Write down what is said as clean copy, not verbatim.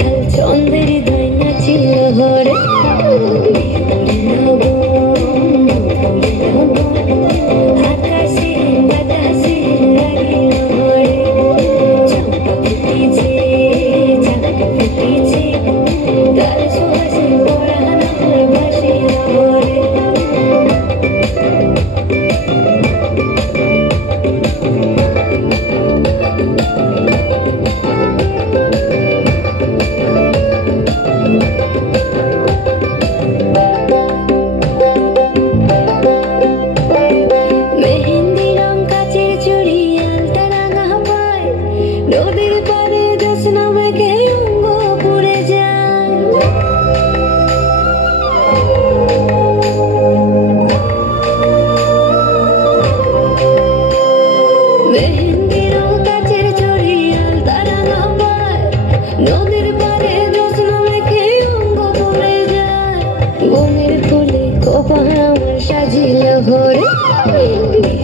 চন্দ্রের হৃদয় নাচিল হরে আকাশে বাতাসে লাগিল হরে চম্পা ফুটিছে চাঁদ ফুটিছে তার সুবাসে পরাণ ভাসিল হরে নদীর পারে জ্যোৎস্না মেঘে অঙ্গ পুড়ে যায় মেহেন্দি রং কাচের চুড়ি আলতা রাঙা পায় নদীর পারে জ্যোৎস্না মেঘে অঙ্গ পুড়ে যায় বনের ফুলে খোপা আমার সাজিল ঘরে